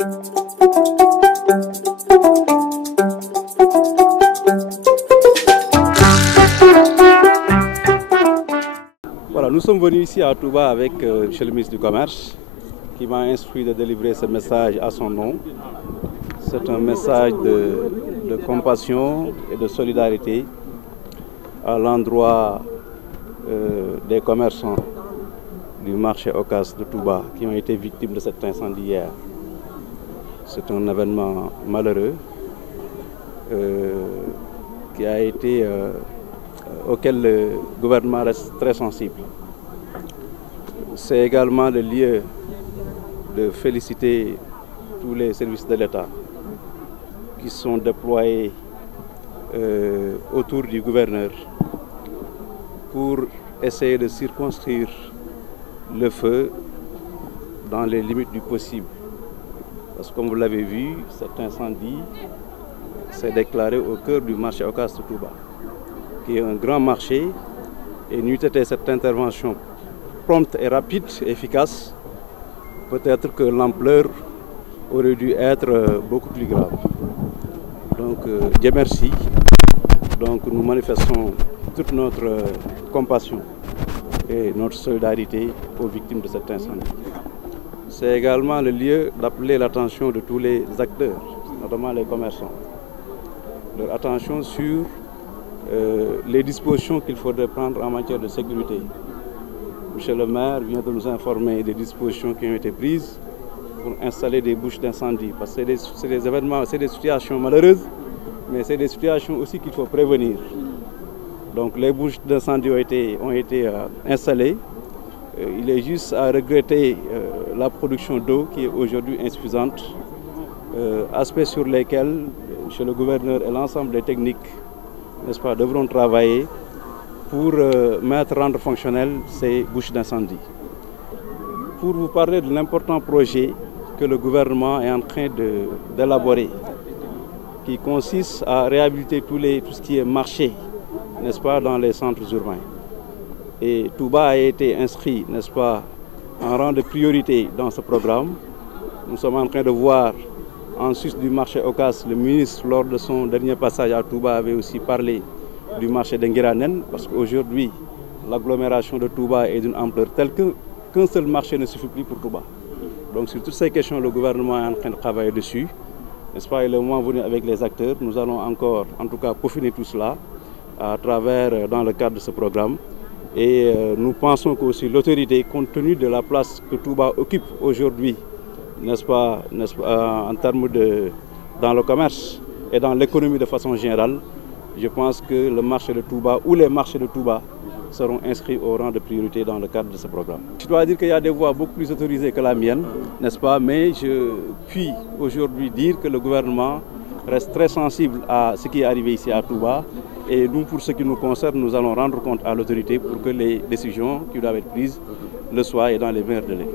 Voilà, nous sommes venus ici à Touba avec M. le ministre du Commerce qui m'a instruit de délivrer ce message à son nom. C'est un message de compassion et de solidarité à l'endroit des commerçants du marché Ocass de Touba qui ont été victimes de cet incendie hier. C'est un événement malheureux qui a été, auquel le gouvernement reste très sensible. C'est également le lieu de féliciter tous les services de l'État qui sont déployés autour du gouverneur pour essayer de circonscrire le feu dans les limites du possible. Parce que comme vous l'avez vu, cet incendie s'est déclaré au cœur du marché Ocass de Touba, qui est un grand marché, et n'eût été cette intervention prompte et rapide et efficace, peut-être que l'ampleur aurait dû être beaucoup plus grave. Donc, Dieu merci. Donc, nous manifestons toute notre compassion et notre solidarité aux victimes de cet incendie. C'est également le lieu d'appeler l'attention de tous les acteurs, notamment les commerçants, leur attention sur les dispositions qu'il faudrait prendre en matière de sécurité. Monsieur le maire vient de nous informer des dispositions qui ont été prises pour installer des bouches d'incendie. Parce que c'est des événements, c'est des situations malheureuses, mais c'est des situations aussi qu'il faut prévenir. Donc les bouches d'incendie ont été installées. Il est juste à regretter la production d'eau qui est aujourd'hui insuffisante. Aspects sur lesquels, chez le gouverneur et l'ensemble des techniques, n'est-ce pas, devront travailler pour rendre fonctionnelles ces bouches d'incendie. Pour vous parler de l'important projet que le gouvernement est en train d'élaborer, qui consiste à réhabiliter tout ce qui est marché, n'est-ce pas, dans les centres urbains. Et Touba a été inscrit, n'est-ce pas, en rang de priorité dans ce programme. Nous sommes en train de voir, en sus du marché Ocass, le ministre, lors de son dernier passage à Touba, avait aussi parlé du marché de Nguiranen, parce qu'aujourd'hui, l'agglomération de Touba est d'une ampleur telle qu'un seul marché ne suffit plus pour Touba. Donc sur toutes ces questions, le gouvernement est en train de travailler dessus. N'est-ce pas, et le moment venu avec les acteurs, nous allons encore, en tout cas, peaufiner tout cela à travers, dans le cadre de ce programme. Et nous pensons qu'aussi l'autorité, compte tenu de la place que Touba occupe aujourd'hui, n'est-ce pas, en termes dans le commerce et dans l'économie de façon générale, je pense que le marché de Touba ou les marchés de Touba seront inscrits au rang de priorité dans le cadre de ce programme. Je dois dire qu'il y a des voix beaucoup plus autorisées que la mienne, n'est-ce pas, mais je puis aujourd'hui dire que le gouvernement reste très sensible à ce qui est arrivé ici à Touba. Et nous, pour ce qui nous concerne, nous allons rendre compte à l'autorité pour que les décisions qui doivent être prises le soient et dans les meilleurs délais.